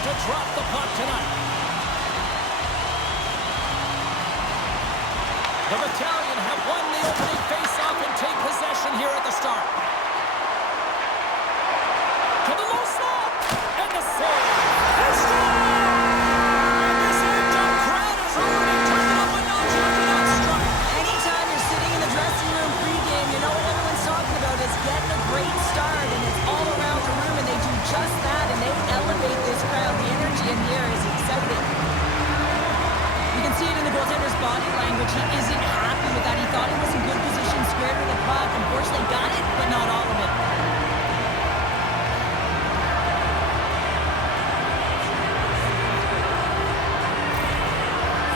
to drop the puck tonight. The Battalion have won the opening face-off and take possession here at the start. To the low slot, and the save. And this amped-up crowd has already turned up a notch after that strike. Anytime you're sitting in the dressing room pregame, you know what everyone's talking about is getting a great start, and it's all around the room, and they do just that, and they elevate this crowd. The energy in here is exciting. You can see it in the goaltender's body language. He isn't happy with that. He thought he was in good position, squared with the puck. Unfortunately, got it, but not all of it.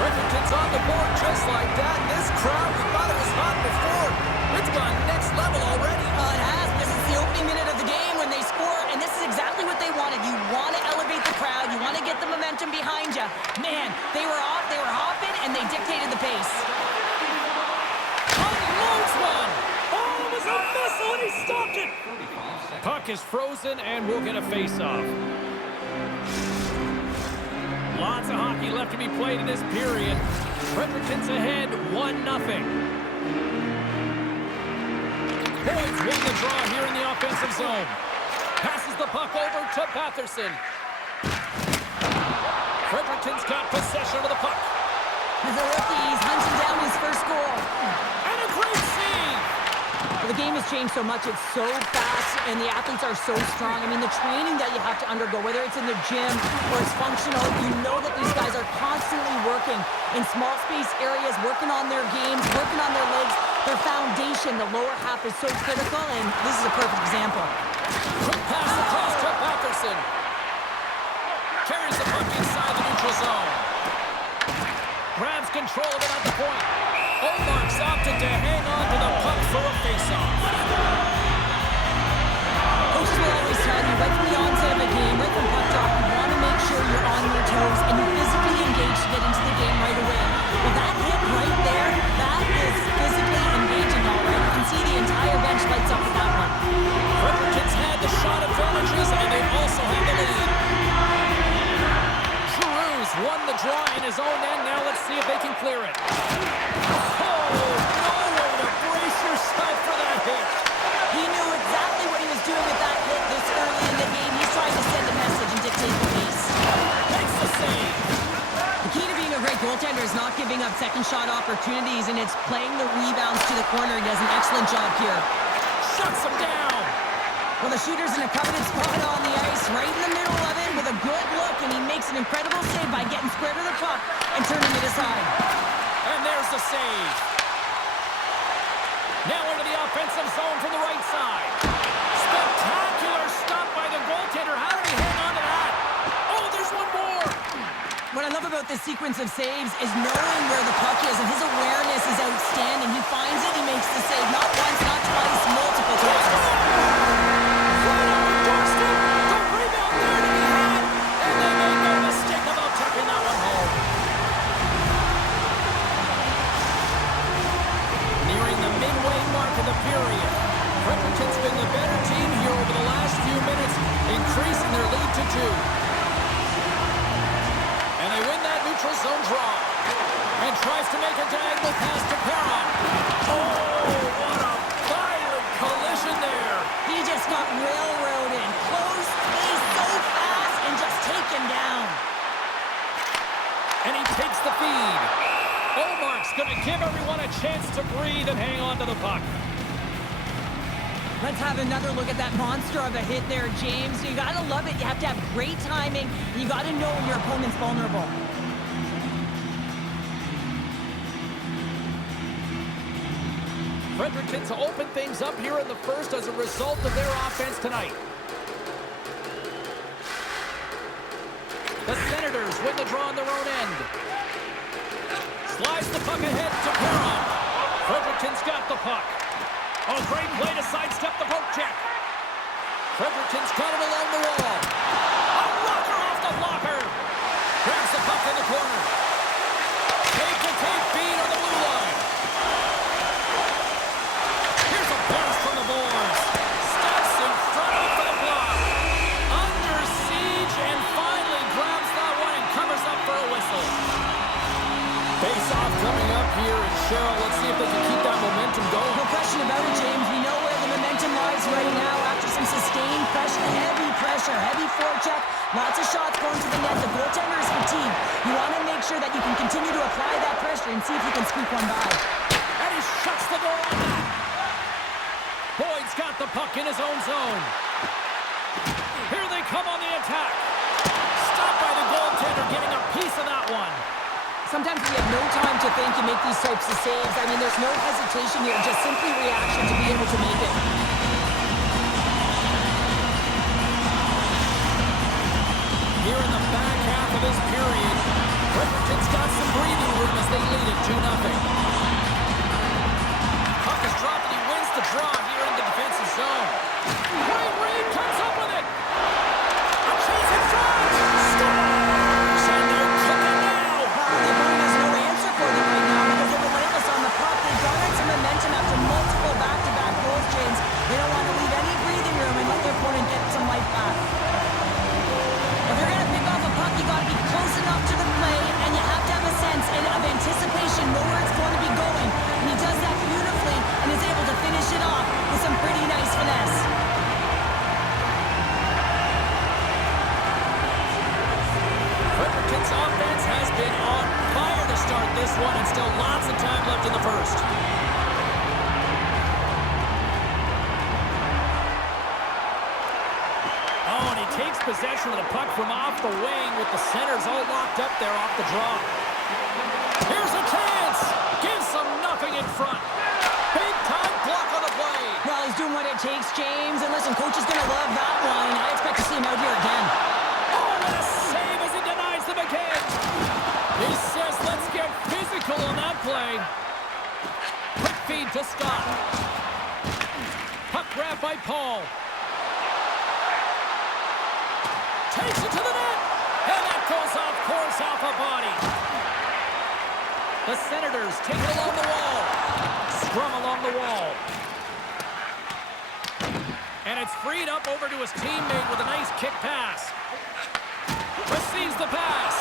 Fredericton's on the board just like that. This crowd, we thought it was hot before. It's gone next level already. It has. This is the opening minute of the game when they score, and this is exactly what they wanted. You want to elevate the crowd. You want to get the momentum behind you. Man, they were off, they were hopping, and they dictated the pace. Unloads one. Oh, it was a missile, and he stopped it. Puck is frozen, and we'll get a face-off. Lots of hockey left to be played in this period. Fredericton's ahead 1-0. Boyd's won the draw here in the offensive zone. Passes the puck over to Patterson. Fredericton's got possession of the puck. As a rookie, he's hunting down his first goal. And a great save! Well, the game has changed so much. It's so fast, and the athletes are so strong. I mean, the training that you have to undergo, whether it's in the gym or it's functional, you know that these guys are constantly working in small space areas, working on their games, working on their legs. Their foundation, the lower half, is so critical, and this is a perfect example. Quick pass across to Patterson. Carries the puck inside the neutral zone. Grabs control of it at the point. Omark's opted to hang on to the puck for a face-off. Coaches will always tell you, right from the onset of a game, right from puck drop, you want to make sure you're on your toes and you're physically engaged to get into the game right away. Well, that hit right there, that is physically engaging, all right? You can see the entire bench lights up with that one. Fredericton's had the shot advantages, and they also have the lead. Giroux's won the draw in his own end. Now let's see if they can clear it. Oh, no way to brace yourself for that hit. He knew exactly what he was doing with that hit this early in the game. He's trying to send a message and dictate the pace. Makes the save. The key to being a great goaltender is not giving up second shot opportunities, and it's playing the rebounds to the corner. He does an excellent job here. Shuts him down. Well, the shooter's in a coveted spot on the ice, right in the middle of it with a good look, and he makes an incredible save by getting square to the puck and turning it aside. And there's the save. Now into the offensive zone from the right side. Spectacular stop by the goaltender. How did he hang on to that? Oh, there's one more. What I love about this sequence of saves is knowing where the puck is, and his awareness is outstanding. He finds it, he makes the save, not once, not twice, multiple times. Right on the doorstep. The rebound there to be had. And they made no mistake about tucking that one home. Nearing the midway mark of the period. Fredericton's been the better team here over the last few minutes, increasing their lead to 2. And they win that neutral zone draw. And tries to make a diagonal pass to Perron. Oh, what a violent collision there. He just got railroaded. Close space so fast and just taken down. And he takes the feed. Omark's going to give everyone a chance to breathe and hang on to the puck. Let's have another look at that monster of a hit there, James. You got to love it. You have to have great timing. You got to know when your opponent's vulnerable. Fredericton's open things up here in the first as a result of their offense tonight. The Senators win the draw on their own end. Slides the puck ahead to Perron. Fredericton's got the puck. Oh, great play to sidestep the poke check. Fredericton's got it along the wall. A blocker off the blocker. Grabs the puck in the corner. Tape-to-tape feed on the blue line. Here's a blast from the boards. Steps in front of the block. Under siege and finally forecheck. Lots of shots going to the net. The goaltender is fatigued. You want to make sure that you can continue to apply that pressure and see if you can squeak one by. And he shuts the door on that. Boyd's got the puck in his own zone. Here they come on the attack. Stopped by the goaltender, getting a piece of that one. Sometimes when you have no time to think, you make these types of saves. I mean, there's no hesitation here, just simply reaction to be able to make it. Here in the back half of this period, Fredericton's got some breathing room as they lead it 2-0. Puck is dropped and he wins the draw here in the defensive zone. Great read, comes up with it. A chase in front. Scores! And they're cooking now. The opponent has no answer for them right now because they're relentless on the puck. They've garnered some momentum after multiple back-to-back goals, James. They don't want to leave any breathing room and let their opponent get some life back. If you're going to pick off a puck, you got to be close enough to the play, and you have to have a sense of anticipation, know where it's going to be going. And he does that beautifully and is able to finish it off with some pretty nice finesse. Fredericton's offense has been on fire to start this one, and still lots of time left in the first. Oh, and he takes possession of the puck from off the wing with the centers all locked up there off the draw. Here's a chance! Gives them nothing in front. Big time block on the play. Well, he's doing what it takes, James. And listen, coach is going to love that one. I expect to see him out here again. Oh, what a save as he denies them again. He says, let's get physical on that play. Quick feed to Scott. Puck grab by Paul. Takes it to the net. And that goes off course off a body. The Senators take it along the wall. Scrum along the wall. And it's freed up over to his teammate with a nice kick pass. Receives the pass.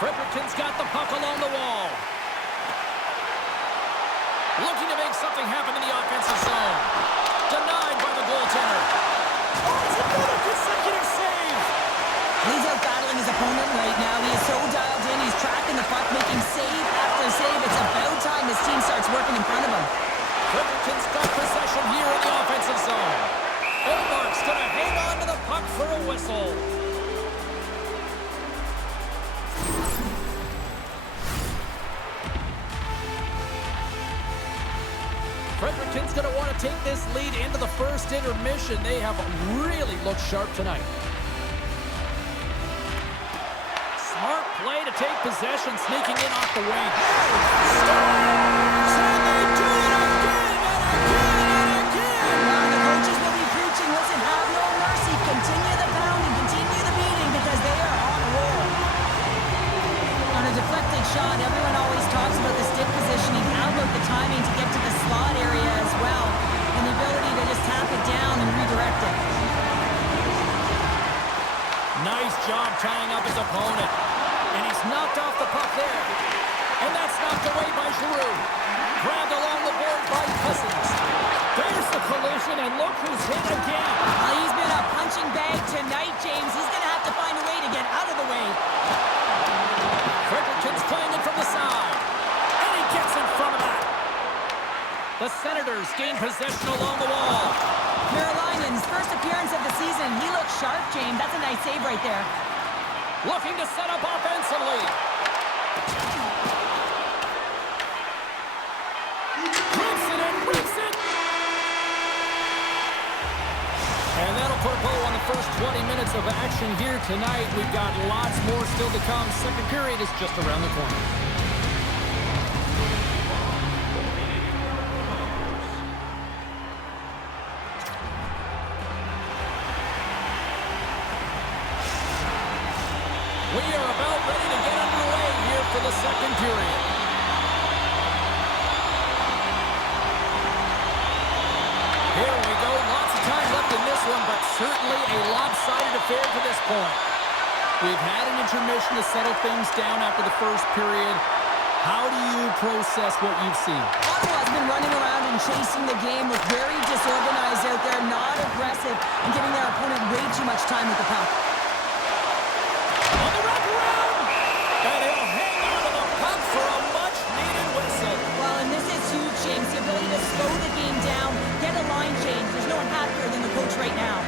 Fredericton's got the puck along the wall. Looking to make something happen in the offensive zone. Denied by the goaltender. Oh, it's another consecutive save. He's out battling his opponent right now. He is so dialed in. He's tracking the puck, making save after save. It's about time his team starts working in front of him. Fredericton's got possession here in the offensive zone. Olmark's going to hang on to the puck for a whistle. Fredericton's going to want to take this lead into the first intermission. They have really looked sharp tonight. Smart play to take possession, sneaking in off the wing. Scores! And they do it again and again and again! Now the coaches will be preaching, listen, have no mercy. Continue the pounding, continue the beating because they are on a roll. On a deflected shot, everyone always talks about the stick positioning. How about the timing to get to the slot area as well? And the ability to just tap it down and redirect it. Nice job tying up his opponent. And he's knocked off the puck there. And that's knocked away by Giroux. Grabbed along the board by Cousins. There's the collision, and look who's hit again. Well, he's been a punching bag tonight, James. He's going to have to find a way to get out of the way. Fredericton's playing it from the side. And he gets in front of that. The Senators gain possession along the wall. Carolina's first appearance of the season. He looks sharp, James. That's a nice save right there. Looking to set up offensively. Rips it and rips it. And that'll put a bow on the first 20 minutes of action here tonight. We've got lots more still to come. Second period is just around the corner. We are about ready to get underway here for the second period. Here we go. Lots of time left in this one, but certainly a lopsided affair to this point. We've had an intermission to settle things down after the first period. How do you process what you've seen? Ottawa has been running around and chasing the game, look very disorganized out there, not aggressive, and giving their opponent way too much time with the puck. On the wraparound! And he'll hang on to the puck for a much-needed whistle. Well, and this is huge, James. The ability to slow the game down, get a line change. There's no one happier than the coach right now.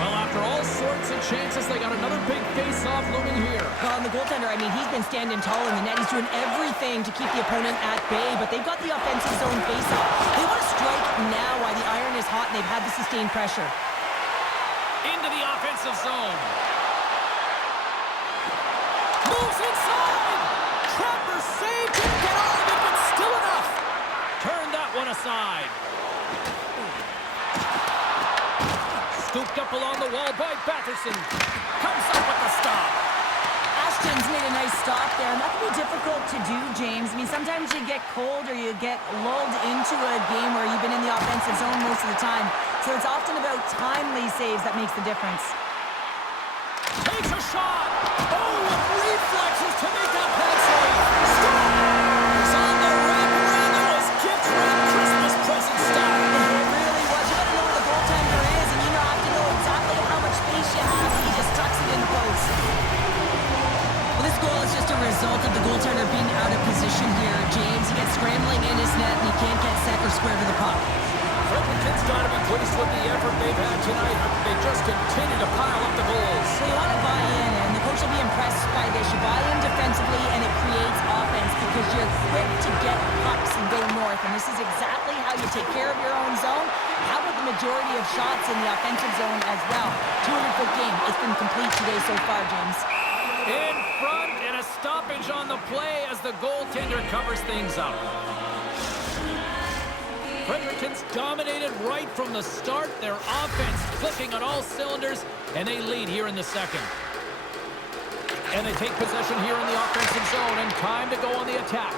Well, after all sorts of chances, they got another big face-off looming here. Well, and the goaltender, I mean, he's been standing tall in the net. He's doing everything to keep the opponent at bay, but they've got the offensive zone face-off. They want to strike now while the iron is hot, and they've had the sustained pressure. Into the offensive zone. Moves inside! Trapper saved, didn't get all of it, but still enough. Turn that one aside. Scooped up along the wall by Batherson. Comes up with the stop. Ashton's made a nice stop there, and that can be difficult to do, James. I mean, sometimes you get cold or you get lulled into a game where you've been in the offensive zone most of the time. So it's often about timely saves that makes the difference. Takes a shot. Oh, with reflexes to make that bad save. Scores on the wraparound. That was gift wrap Christmas present style. It really was. You gotta know where the goaltender is, and you have to know exactly how much space you have. He just tucks it in the post. Well, this goal is just a result of the goaltender being out of position here, James. He gets scrambling in his net, and he can't get set or square to the puck. Fredericton's got to be pleased with the effort they've had tonight. They just continue to pile up the goals. So you want to buy in, and the coach will be impressed by this. You buy in defensively, and it creates offense because you're quick to get pucks and go north. And this is exactly how you take care of your own zone. How about the majority of shots in the offensive zone as well? 200-foot game. It's been complete today so far, James. In front, and a stoppage on the play as the goaltender covers things up. Fredericton's dominated right from the start. Their offense clicking on all cylinders, and they lead here in the second. And they take possession here in the offensive zone, and time to go on the attack.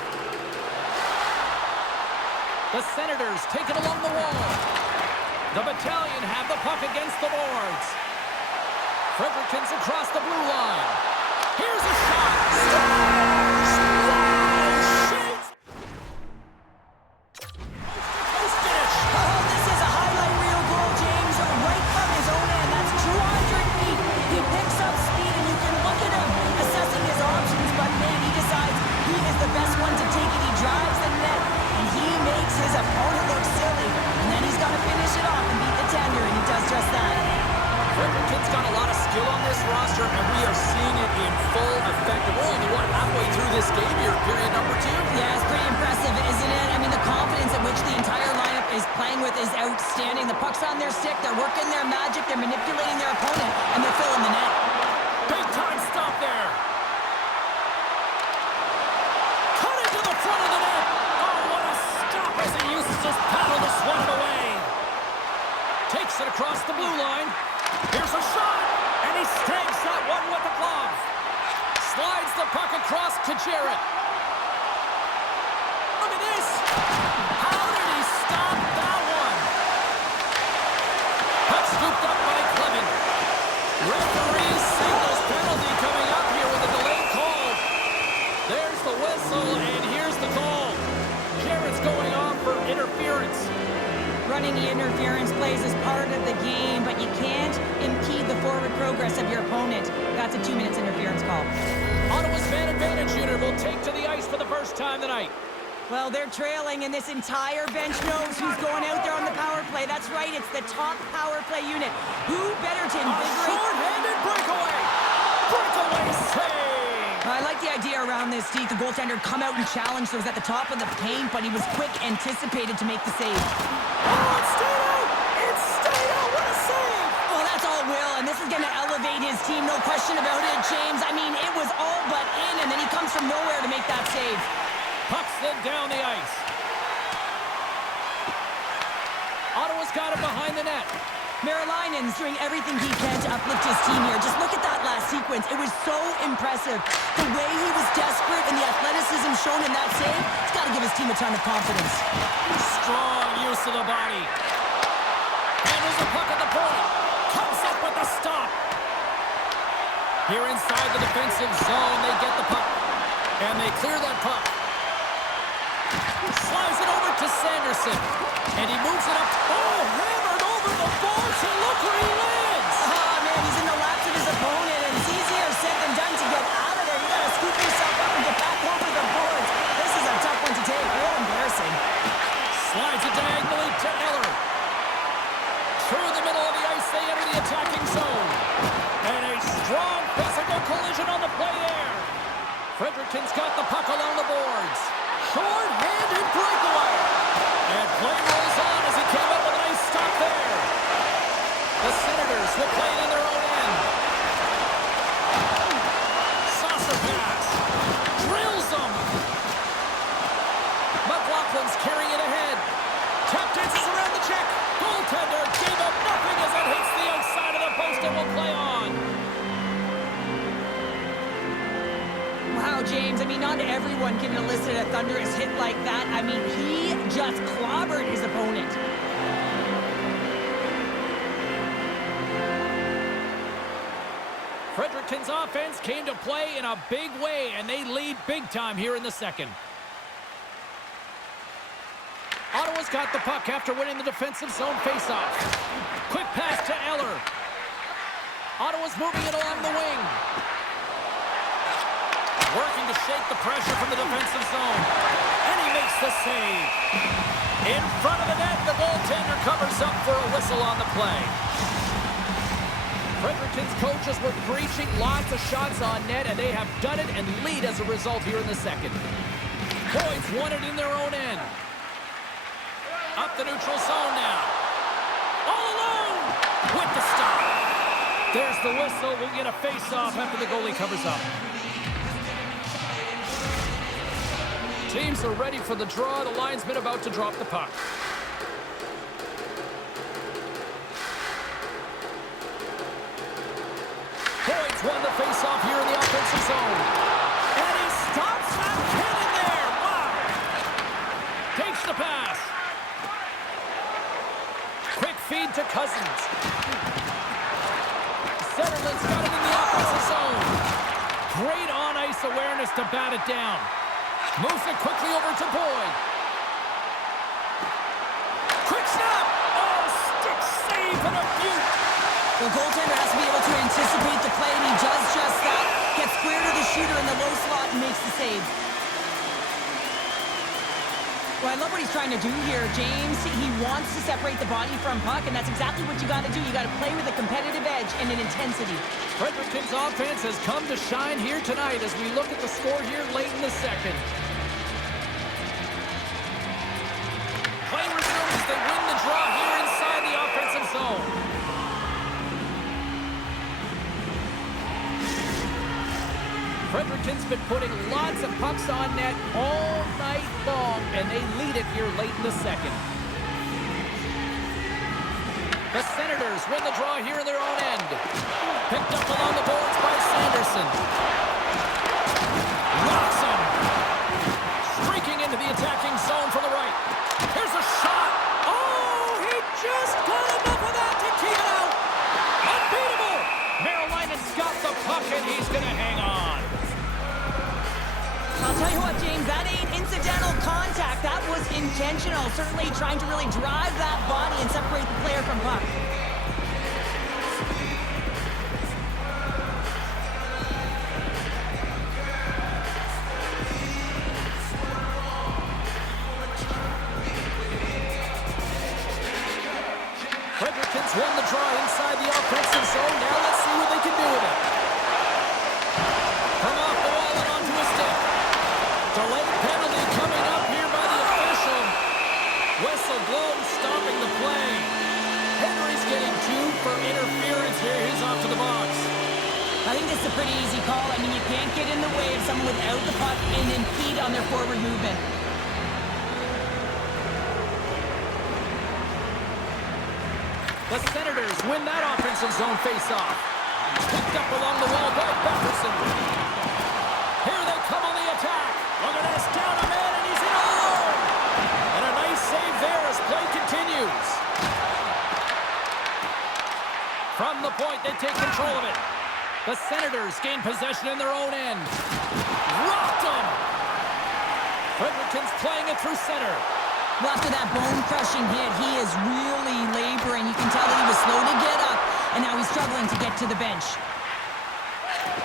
The Senators take it along the wall. The Battalion have the puck against the boards. Fredericton's across the blue line. Here's a shot. Scores! Wow! Shakes! Oh, this is a highlight reel goal, James, right from his own end. That's 200 feet. He picks up speed, and you can look at him assessing his options, but man, he decides he is the best one to take it. He drives the net, and he makes his opponent look silly. And then he's got to finish it off and beat the tender, and he does just that. Fredericton's got a lot of skill on this roster, and we are seeing it in full effect. We're only, halfway through this game here, period number 2? Yeah, it's pretty impressive, isn't it? I mean, the confidence at which the entire lineup is playing with is outstanding. The puck's on their stick, they're working their magic, they're manipulating their opponent, and they're filling the net. Big time stop there. Cut into the front of the net. Oh, what a stop as he uses his paddle to swat it away. Takes it across the blue line. Here's a shot, and he snags that one with the glove. Slides the puck across to Jarrett. Look at this. How did he stop that one? Puck scooped up by Clement. Referee signals penalty coming up here with a delayed call. There's the whistle, and here's the call. Jarrett's going on for interference. Running the interference plays is part of the game, but you can't impede the forward progress of your opponent. That's a 2 minutes interference call. Ottawa's man advantage unit will take to the ice for the first time tonight. Well, they're trailing, and this entire bench knows who's going out there on the power play. That's right, it's the top power play unit. Who better to invigorate... Short-handed breakaway! Breakaway save! I like the idea around this, Steve. The goaltender come out and challenge those at the top of the paint, but he was quick, anticipated to make the save. Oh, it stayed out! It stayed out! What a save! Well, that's all Will, and this is going to elevate his team, no question about it, James. I mean, it was all but in, and then he comes from nowhere to make that save. Puck slid down the ice. Ottawa's got it behind the net. Marilainen's doing everything he can to uplift his team here. Just look at that last sequence. It was so impressive. The way he was desperate and the athleticism shown in that save, it's got to give his team a ton of confidence. Strong use of the body. Handles the puck at the point. Comes up with the stop. Here inside the defensive zone, they get the puck. And they clear that puck. Slides it over to Sen. Sanderson. And he moves it up. Oh, hammered over the boards, and look where he lands. Oh, man, he's in the laps of his opponent, and it's easier said than done to get out of there. You got to scoop yourself up and get back over the boards. This is a tough one to take. Real embarrassing. Slides it diagonally to Eller. Through the middle of the ice, they enter the attacking zone. And a strong physical collision on the play there. Fredericton's got the puck along the boards. Short-handed breakaway. And play rolls on as he came up with a nice stop there. The Senators will play it in their own end. Saucer pass. Drills them. McLaughlin's carrying it ahead. Tap dances around the check. Goaltender gave up nothing as it hits the outside of the post and will play on. Wow, James, I mean, not everyone can elicit a thunderous hit like that. I mean, he just clobbered his opponent. Fredericton's offense came to play in a big way, and they lead big time here in the second. Ottawa's got the puck after winning the defensive zone faceoff. Quick pass to Eller. Ottawa's moving it along the wing. Working to shake the pressure from the defensive zone. And he makes the save. In front of the net, the goaltender covers up for a whistle on the play. Fredericton's coaches were preaching lots of shots on net, and they have done it and lead as a result here in the second. Boyd's won it in their own end. Up the neutral zone now. All alone with the stop. There's the whistle. We'll get a face-off after the goalie covers up. Teams are ready for the draw. The linesman about to drop the puck. Boyd's won the face-off here in the offensive zone. And he stops that cannon there. Wow. Takes the pass. Quick feed to Cousins. Zetterland's got it in the offensive zone. Great on-ice awareness to bat it down. Moves it quickly over to Boyd. Quick snap! Oh, stick save and a beaut! The goaltender has to be able to anticipate the play, and he does just that. Gets square to the shooter in the low slot and makes the save. Well, I love what he's trying to do here, James. He wants to separate the body from puck, and that's exactly what you got to do. You got to play with a competitive edge and an intensity. Fredericton's offense has come to shine here tonight as we look at the score here late in the second. Play resumes as they win the draw here inside the offensive zone. Fredericton's been putting lots of pucks on net all night long, and they lead it here late in the second. The Senators win the draw here in their own end. Picked up along the boards by Sanderson. Rocks him. Streaking into the attacking zone from the right. Here's a shot. Oh, he just got enough of that to keep it out. Unbeatable. Merrilinen's got the puck, and he's going to hang on. I'll tell you what, James, that ain't incidental contact. That was intentional. Certainly trying to really drive that body and separate the player from puck. Fredericton's won the draw inside the offensive zone. Now let's see what they can do with it. From off the wall and onto a stick. Delayed penalty coming up here by the official. Whistle blown, stopping the play. Henry's getting 2 for interference here. He's off to the box. I think this is a pretty easy call. I mean, you can't get in the way of someone without the puck and impede on their forward movement. The Senators win that offensive zone face-off. Picked up along the wall by Befferson. Here they come on the attack. Look at this, down a man, and he's in all alone. And a nice save there as play continues. From the point, they take control of it. The Senators gain possession in their own end. Rocked them. Fredericton's playing it through center. Well, after that bone-crushing hit, he is really laboring. You can tell that he was slow to get up, and now he's struggling to get to the bench.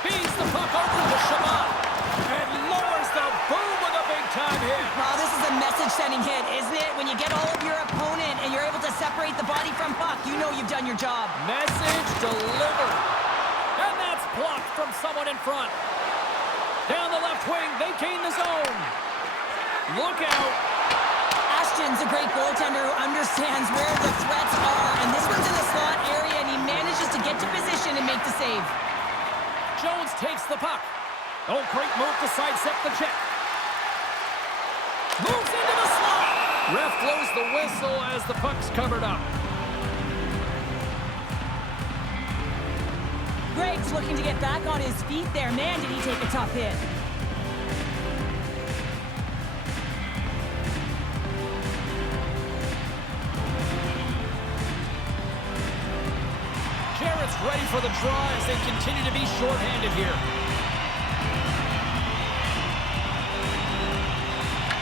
Feeds the puck over to Shabbat. And lowers the boom with a big-time hit. Wow, this is a message-sending hit, isn't it? When you get all of your opponent and you're able to separate the body from puck, you know you've done your job. Message delivered. And that's blocked from someone in front. Down the left wing, they gain the zone. Look out. Ashton's a great goaltender who understands where the threats are, and this one's in the slot area, and he manages to get to position and make the save. Jones takes the puck. Oh, great move to sidestep the check. Moves into the slot. Ref blows the whistle as the puck's covered up. Greg's looking to get back on his feet there. Man, did he take a tough hit. Jarrett's ready for the draw as they continue to be shorthanded here.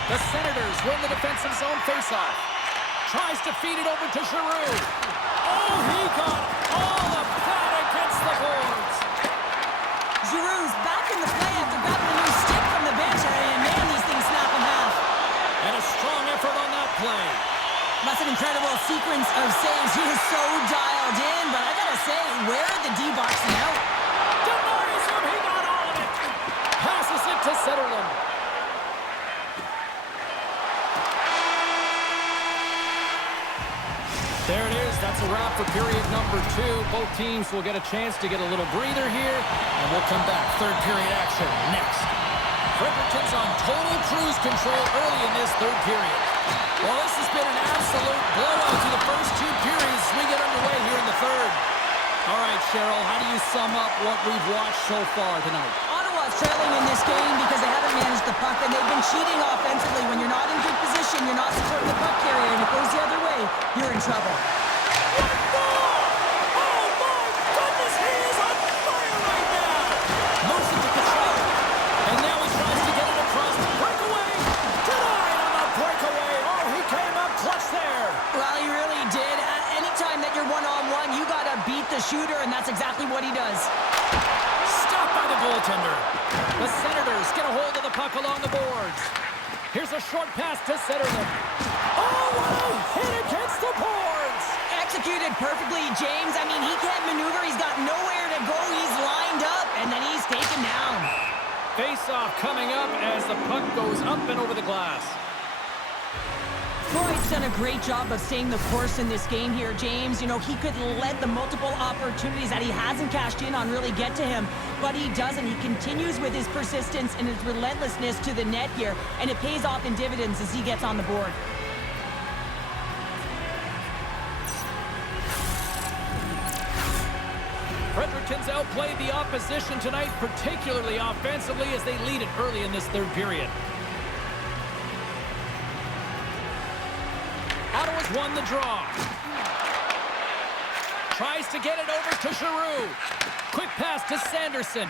The Senators win the defensive zone faceoff. Tries to feed it over to Giroux. Oh, he got all of that against the boards. Giroux's back in the play after grabbing a new stick from the bench, and man, these things snap in half. And a strong effort on that play. That's an incredible sequence of saves. He is so dialed in, but I gotta say, where are the D-boxing out? Denies him, he got all of it. Passes it to Zetterlund. There it is. That's a wrap for period number 2. Both teams will get a chance to get a little breather here, and we'll come back. Third period action next. Fredericton's on total cruise control early in this third period. Well, this has been an absolute blowout through the first 2 periods as we get underway here in the third. All right, Cheryl, how do you sum up what we've watched so far tonight? Ottawa's trailing in this game because they haven't managed the puck, and they've been cheating offensively. When you're not in good position, you're not supporting the puck carrier, and it goes the other way, you're in trouble. What more? Oh, my goodness, he is on fire right now! Moves it to Kachuk, and now he tries to get it across. Breakaway! Denied on the breakaway! Oh, he came up clutch there! Well, he really did. Anytime that you're one-on-one, you gotta beat the shooter, and that's exactly what he does. Stopped by the goaltender. The Senators get a hold of the puck along the boards. Here's a short pass to Zetterlund. Oh, what a hit against the boards! Executed perfectly, James. I mean, he can't maneuver. He's got nowhere to go. He's lined up, and then he's taken down. Face-off coming up as the puck goes up and over the glass. Floyd's done a great job of staying the course in this game here, James. You know, he could let the multiple opportunities that he hasn't cashed in on really get to him, but he doesn't. He continues with his persistence and his relentlessness to the net here, and it pays off in dividends as he gets on the board. Fredericton's outplayed the opposition tonight, particularly offensively, as they lead it early in this third period. Ottawa's won the draw. Tries to get it over to Giroux. Quick pass to Sanderson.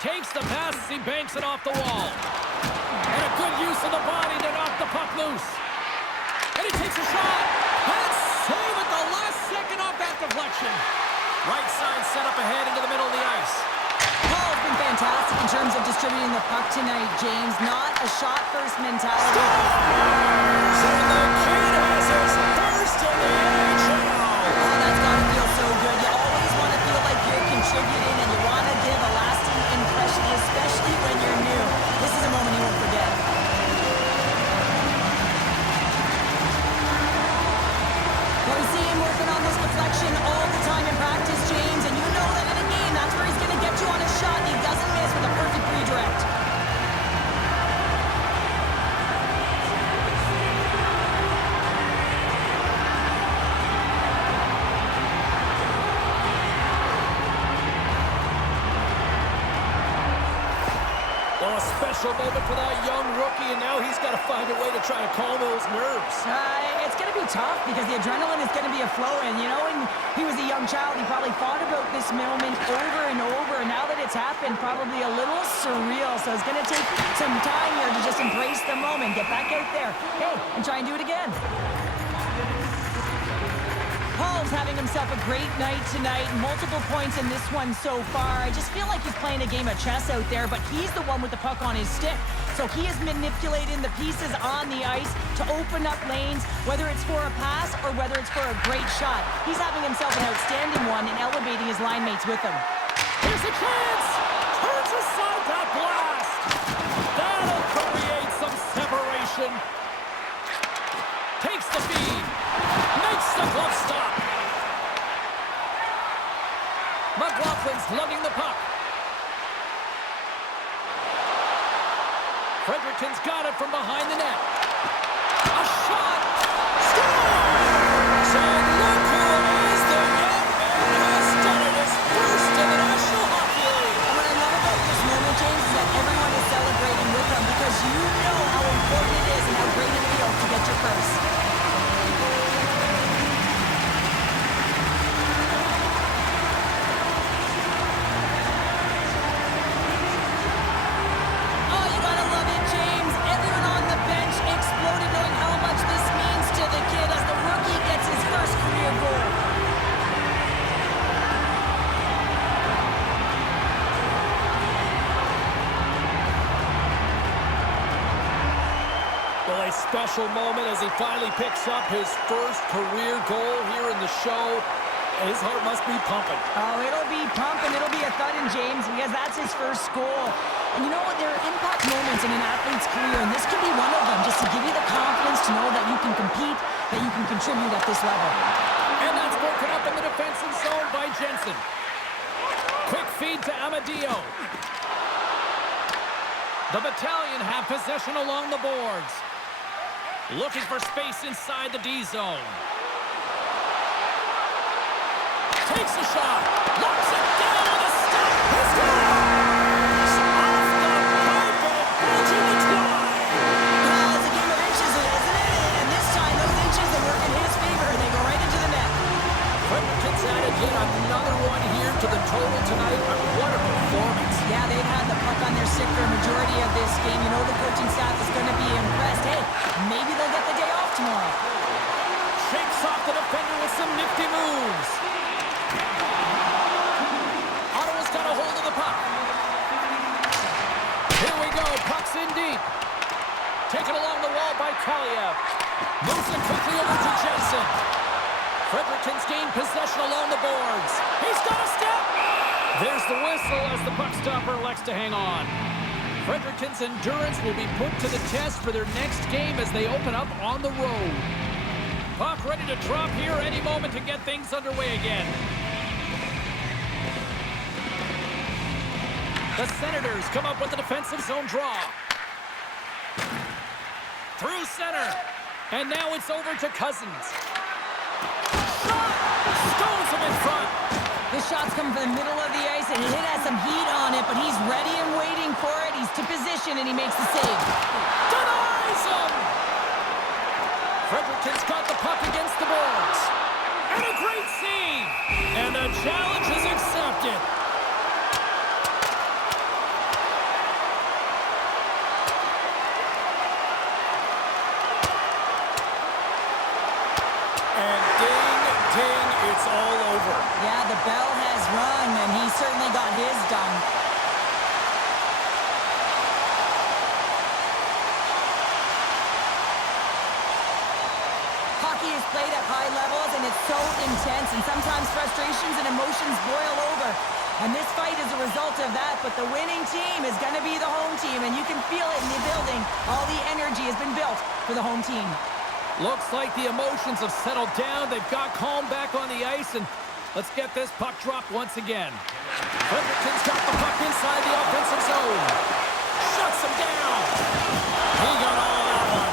Takes the pass as he banks it off the wall. And a good use of the body to knock the puck loose. And he takes a shot. And save at the last second off that deflection. Right side set up ahead into the middle of the ice. Paul's been fantastic in terms of distributing the puck tonight, James. Not a shot-first mentality. And the kid has his first in the NHL. Oh, that's got to feel so good. You always want to feel like you're contributing, and you want to give a lasting impression, especially when you're new. This is a moment you won't forget. Well, we see him working on this deflection all the time in practice, James, and you know that in a game, that's where he's going to get you on a shot, and he doesn't miss with a perfect redirect. Well, a special moment for that young rookie, and now he's got to find a way to try to calm those nerves. It's it's going to be tough because the adrenaline is going to be a-flowing. You know, when he was a young child, he probably thought about this moment over and over. And now that it's happened, probably a little surreal. So it's going to take some time here to just embrace the moment, get back out there, hey, and try and do it again. Paul's having himself a great night tonight. Multiple points in this one so far. I just feel like he's playing a game of chess out there, but he's the one with the puck on his stick. So he is manipulating the pieces on the ice to open up lanes, whether it's for a pass or whether it's for a great shot. He's having himself an outstanding one and elevating his line mates with him. Here's a chance! Turns aside that blast! That'll create some separation. Takes the feed. Makes the glove stop. McLaughlin's lugging the puck. Fredericton's got it from behind the net. A shot! Score! So look who it is. The young man has done it. His first in the National Hockey League. And what I love about this moment, James, is that everyone is celebrating with him because you know how important it is and how great it feels to get your first. Special moment as he finally picks up his first career goal here in the show. His heart must be pumping. Oh, it'll be pumping. It'll be a thudding, James, because that's his first goal. And you know what? There are impact moments in an athlete's career, and this can be one of them, just to give you the confidence to know that you can compete, that you can contribute at this level. And that's broken up in the defensive zone by Jensen. Quick feed to Amadio. The Battalion have possession along the boards. Looking for space inside the D zone. Takes a shot. Locks it down with a stop. He scores! Off the pipe and bulging the twine. Well, it's a game of inches, isn't it? And this time, those inches are working his favor, and they go right into the net. Fredericton's added yet another one here to the total tonight. What a performance. Yeah, they've had the puck on their stick for a majority of this game. You know the coaching staff is going to be impressed. Hey, maybe they'll get the day off tomorrow. Shakes off the defender with some nifty moves. Ottawa's got a hold of the puck. Here we go. Puck's in deep. Taken along the wall by Kaliev. Moves it quickly over to Jensen. Fredericton's gained possession along the boards. He's got a step. There's the whistle as the puck stopper elects to hang on. Fredericton's endurance will be put to the test for their next game as they open up on the road. Puck ready to drop here any moment to get things underway again. The Senators come up with the defensive zone draw. Through center. And now it's over to Cousins. Shot! Stones him in front. This shot's coming from the middle of the ice, and it has some heat on it, but he's ready and waiting for it. He's to position, and he makes the save. Denies him! Fredericton's got the puck against the boards. And a great save! And the challenge is accepted. And ding, ding, it's all over. Yeah, the bell has rung, and he certainly got his done. Hockey is played at high levels, and it's so intense, and sometimes frustrations and emotions boil over. And this fight is a result of that, but the winning team is going to be the home team, and you can feel it in the building. All the energy has been built for the home team. Looks like the emotions have settled down. They've got calm back on the ice, and let's get this puck dropped once again. Fredericton's got the puck inside the offensive zone. Shuts him down. He got all of that one.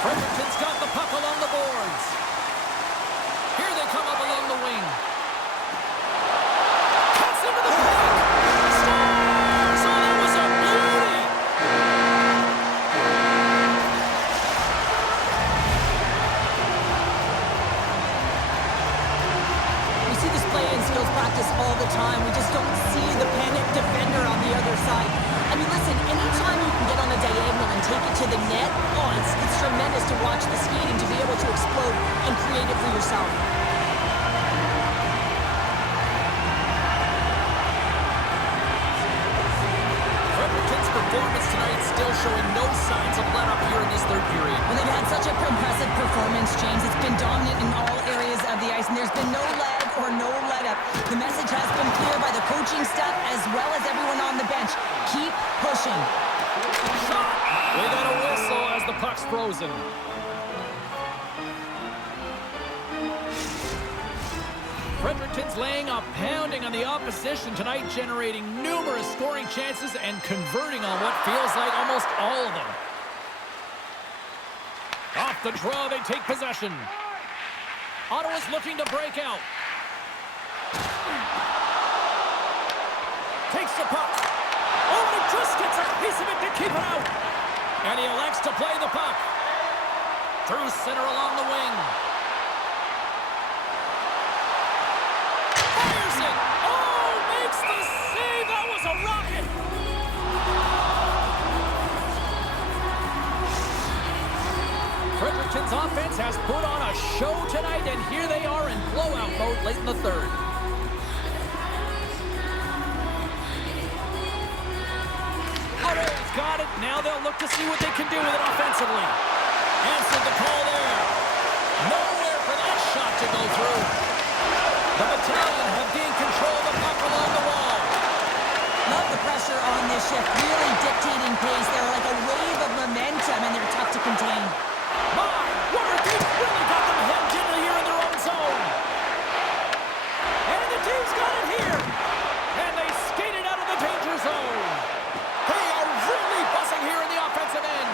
Fredericton's got the puck along the boards. Here they come up along the wing. Cuts into the puck. Scores! Oh, that was a beauty. time. We just don't see the panic defender on the other side. I mean, listen, anytime you can get on a diagonal and take it to the net, it's tremendous to watch the skating, to be able to explode and create it for yourself. Fredericton's performance tonight still showing no signs of let-up here in this third period. Well, they've had such a impressive performance, James. It's been dominant in all areas of the ice, and there's been no lag or no let-up. The message has been clear by the coaching staff as well as everyone on the bench. Keep pushing. Shot! We got a whistle as the puck's frozen. Fredericton's laying a pounding on the opposition tonight, generating numerous scoring chances and converting on what feels like almost all of them. Off the draw, they take possession. Ottawa's looking to break out. Takes the puck. Oh, he just gets a piece of it to keep it out. And he elects to play the puck. Through center along the wing. Fires it. Oh, makes the save. That was a rocket. Fredericton's offense has put on a show tonight, and here they are in blowout mode late in the third. Ottawa's got it. Now they'll look to see what they can do with it offensively. Answered the call there. Nowhere for that shot to go through. The Battalion have gained control of the puck along the wall. Love the pressure on this shift. Really dictating pace. They're like a wave of momentum, and they're tough to contain. My word, they've really got them hemmed in here in their own zone. And the team's got it here. And they skated out of the danger zone. They are really buzzing here in the offensive end.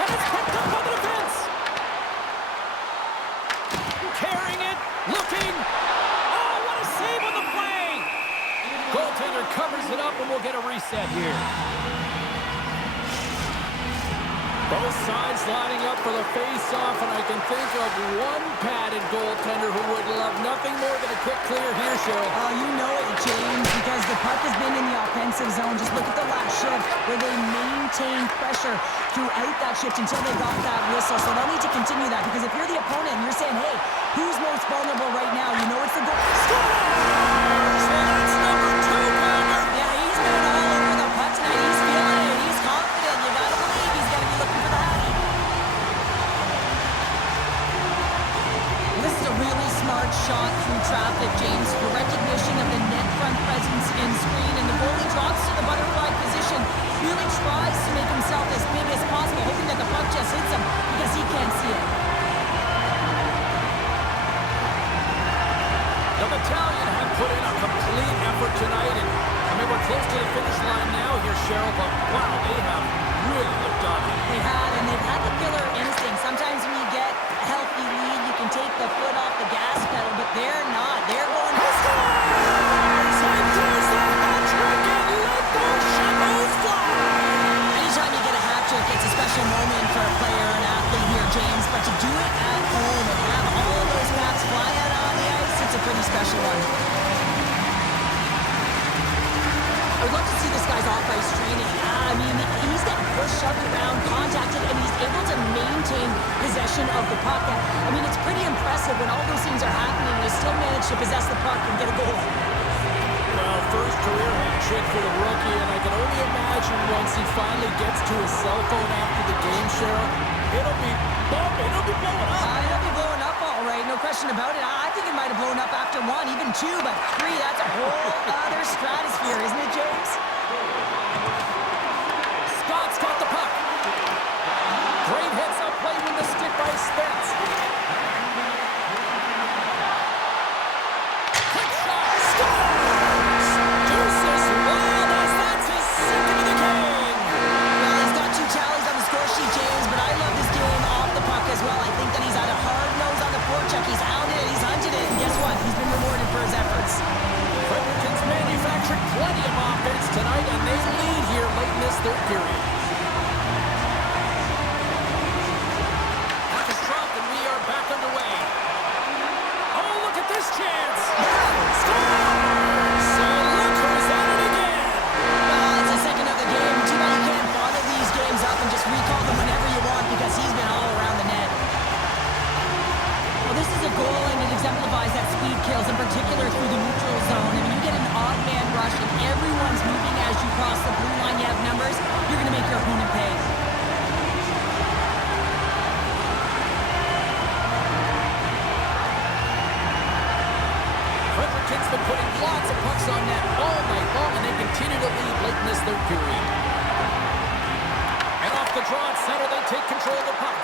And it's picked up by the defense. Carrying it, looking. Oh, what a save on the play. Goaltender covers it up, and we'll get a reset here. Both sides lining up for the face-off, and I can think of one padded goaltender who would love nothing more than a quick clear here, Cheryl. Oh, you know it, James, because the puck has been in the offensive zone. Just look at the last shift where they maintained pressure throughout that shift until they got that whistle. So they'll need to continue that, because if you're the opponent and you're saying, hey, who's most vulnerable right now? You know it's the goal. Score! So that's number 2, Palmer. Yeah, he's been all over the puck tonight. He's feeling it. He's confident. You gotta believe he's gonna be looking for the hattie. This is a really smart shot through traffic, James, for recognition of the net front presence and screen, and the goalie drops to the butterfly position, really tries to make himself as big as possible, hoping that the puck just hits him because he can't see it. The Battalion have put in a complete effort tonight, and I mean, we're close to the finish line now here, Cheryl, but wow, they have really looked dominant. They have, and they've had the killer instinct. Sometimes when you get a healthy lead, you can take the foot off the gas pedal, but they're not. They're going to score! And there's the hat trick, and let those shackles fly! Anytime you get a hat trick, it's a special moment for a player or an athlete here, James, but to do it at home and have all of those caps fly out on the ice, it's a pretty special one. I would love to see this guy's off-ice training. I mean, he's getting pushed, shoved around, contacted, and he's able to maintain possession of the puck. I mean, it's pretty impressive when all those things are happening, he still managed to possess the puck and get a goal. Well, first career hat trick for the rookie, and I can only imagine once he finally gets to his cell phone after the game, Cheryl, it'll be bumping, it'll be blowing up. It'll be blowing up all right, no question about it. I think it might have blown up after 1, even 2, but 3, that's a whole other stratosphere, isn't it, James? Scott's got the puck. Great hits up play with the stick by Spence. Quick shot, scores! Deuces wild as that's his second of the game. Well, he's got 2 tallies on the score sheet, James, but I love this game off the puck as well. I think that he's had a hard nose on the forecheck. He's hounded it, he's hunted it, and guess what? He's been rewarded for his efforts. Fredericton's manufactured plenty of offense tonight, and on net all night long, and they continue to lead late in this third period. And off the draw at center, they take control of the puck.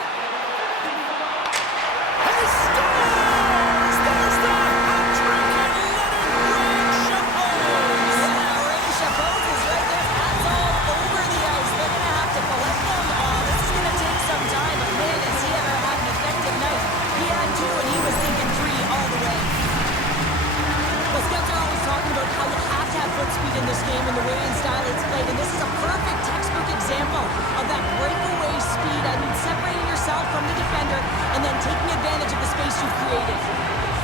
He scores! There's the hat trick, and Leonard Ray Yeah, Ray Chapeau is right there. Hats all over the ice. They're going to have to collect them. This is going to take some time, but man, has he ever had an effective night. He had two, and he was thinking three all the way. Well, scouts are always talking about how you have to have foot speed in this game and the way and style it's played, and this is a perfect textbook example of that breakaway speed. I mean, separating yourself from the defender and then taking advantage of the space you've created.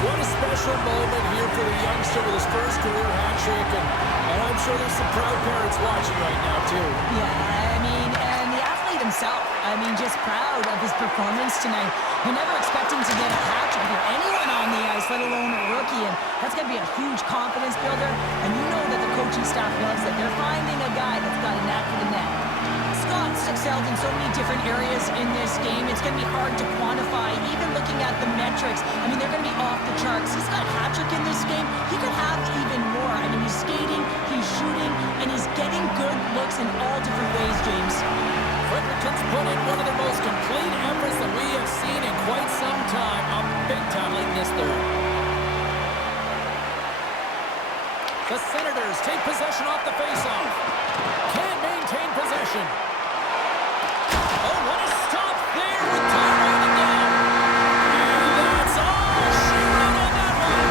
What a special moment here for the youngster with his first career hat trick, and I'm sure there's some proud parents watching right now, too. Yeah, I mean, and the athlete himself, I mean, just proud of his performance tonight. You're never expecting to get a hat trick or anyone on the ice, let alone a rookie, and that's going to be a huge confidence builder, and you know that the coaching staff loves that. They're finding a guy that's got a knack for the net. Scott's excelled in so many different areas in this game. It's going to be hard to quantify, even looking at the metrics. I mean, they're going to be off the charts. He's got a hat trick in this game. He could have even more. I mean, he's skating, he's shooting, and he's getting good looks in all different ways, James. Fredericton's put in one of the most complete efforts that we have seen in quite some time. A big time late in this third. The Senators take possession off the faceoff. Can't maintain possession. Oh, what a stop there with time running down. And that's all she wrote on that one.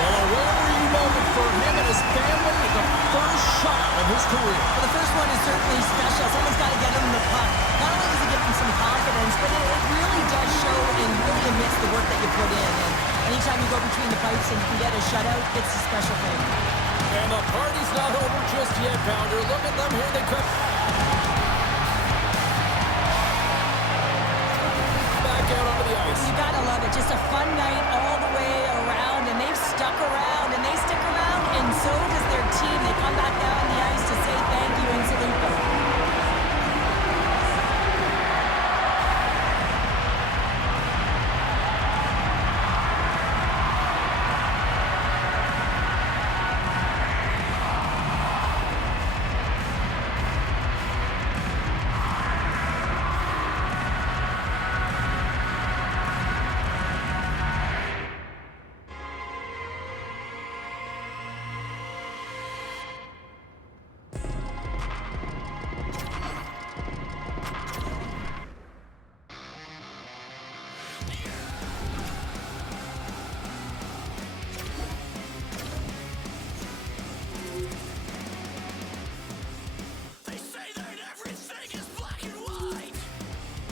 Well, a rare moment for him and his family with the first shot of his career. Well, the first one is certainly special. Someone's got to get him the puck. Not only does it give him some confidence, but it really does show and really admits the work that you put in. And anytime you go between the pipes and you can get a shutout, it's a special thing. And the party's not over just yet, Pounder. Look at them, here they come.